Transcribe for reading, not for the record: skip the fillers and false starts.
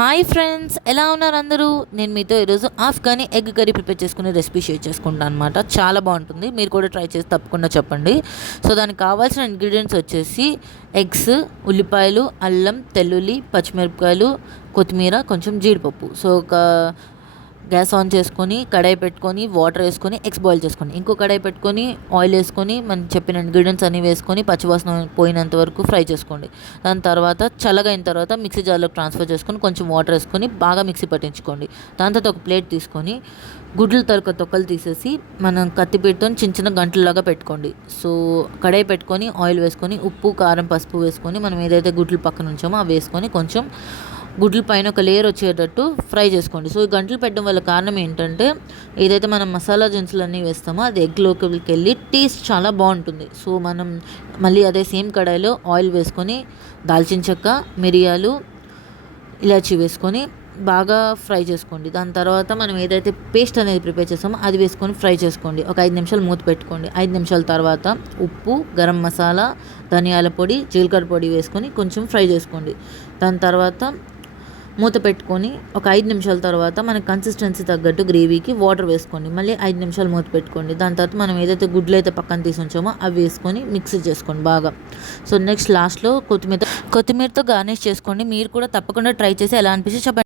Hi friends, ఎలా ఉన్నారు అందరూ? నేను మీతో ఈరోజు ఆఫ్ఘనీ ఎగ్ కర్రీ ప్రిపేర్ చేసుకునే రెసిపీ షేర్ చేసుకుంటాను అనమాట. చాలా బాగుంటుంది, మీరు కూడా ట్రై చేసి తప్పకుండా చెప్పండి. సో దానికి కావాల్సిన ఇంగ్రీడియంట్స్ వచ్చేసి ఎగ్స్, ఉల్లిపాయలు, అల్లం, తెల్లుల్లి, పచ్చిమిరపకాయలు, కొత్తిమీర, కొంచెం జీడిపప్పు. సో ఒక గ్యాస్ ఆన్ చేసుకొని కడాయి పెట్టుకొని వాటర్ వేసుకొని ఎగ్స్ బాయిల్ చేసుకొని, ఇంకో కడాయి పెట్టుకొని ఆయిల్ వేసుకొని మనం చెప్పిన ఇంగ్రీడియంట్స్ అన్నీ వేసుకొని పచ్చివాసన పోయినంత వరకు ఫ్రై చేసుకోండి. దాని తర్వాత చల్లగా అయిన తర్వాత మిక్సీ జార్లోకి ట్రాన్స్ఫర్ చేసుకొని కొంచెం వాటర్ వేసుకొని బాగా మిక్సీ పట్టించుకోండి. దాని తర్వాత ఒక ప్లేట్ తీసుకొని గుడ్లు తొక్కలు తీసేసి మనం కత్తిపీటతో చిన్న చిన్న గంటల్లాగా పెట్టుకోండి. సో కడాయి పెట్టుకొని ఆయిల్ వేసుకొని ఉప్పు, కారం, పసుపు వేసుకొని మనం ఏదైతే గుడ్లు పక్కన ఉంచామో అవి వేసుకొని కొంచెం గుడ్ల పైన ఒక లేయర్ వచ్చేటట్టు ఫ్రై చేసుకోండి. సో ఈ గంటలు పెట్టడం వల్ల కారణం ఏంటంటే ఏదైతే మనం మసాలా దినుసులు అన్నీ వేస్తామో అది ఎగ్లోకి వెళ్ళి టేస్ట్ చాలా బాగుంటుంది. సో మనం మళ్ళీ అదే సేమ్ కడాయిలో ఆయిల్ వేసుకొని దాల్చిన చెక్క, మిరియాలు, ఇలాచీ వేసుకొని బాగా ఫ్రై చేసుకోండి. దాని తర్వాత మనం ఏదైతే పేస్ట్ అనేది ప్రిపేర్ చేస్తామో అది వేసుకొని ఫ్రై చేసుకోండి. ఒక 5 నిమిషాలు మూత పెట్టుకోండి. 5 నిమిషాల తర్వాత ఉప్పు, గరం మసాలా, ధనియాల పొడి, జీలకర్ర పొడి వేసుకొని కొంచెం ఫ్రై చేసుకోండి. దాని తర్వాత మూత పెట్టుకొని ఒక 5 నిమిషాల తర్వాత మన కన్సిస్టెన్సీ తగ్గట్టు గ్రేవీకి వాటర్ వేసుకోండి. మళ్ళీ 5 నిమిషాలు మూత పెట్టుకోండి. దాని తర్వాత మనం ఏదైతే గుడ్లు అయితే పక్కన తీసి ఉంచామో అవి వేసుకొని మిక్స్ చేసుకోండి బాగా. సో నెక్స్ట్ లాస్ట్లో కొత్తిమీరతో గార్నిష్ చేసుకోండి. మీరు కూడా తప్పకుండా ట్రై చేసి ఎలా అనిపించి చెప్పండి.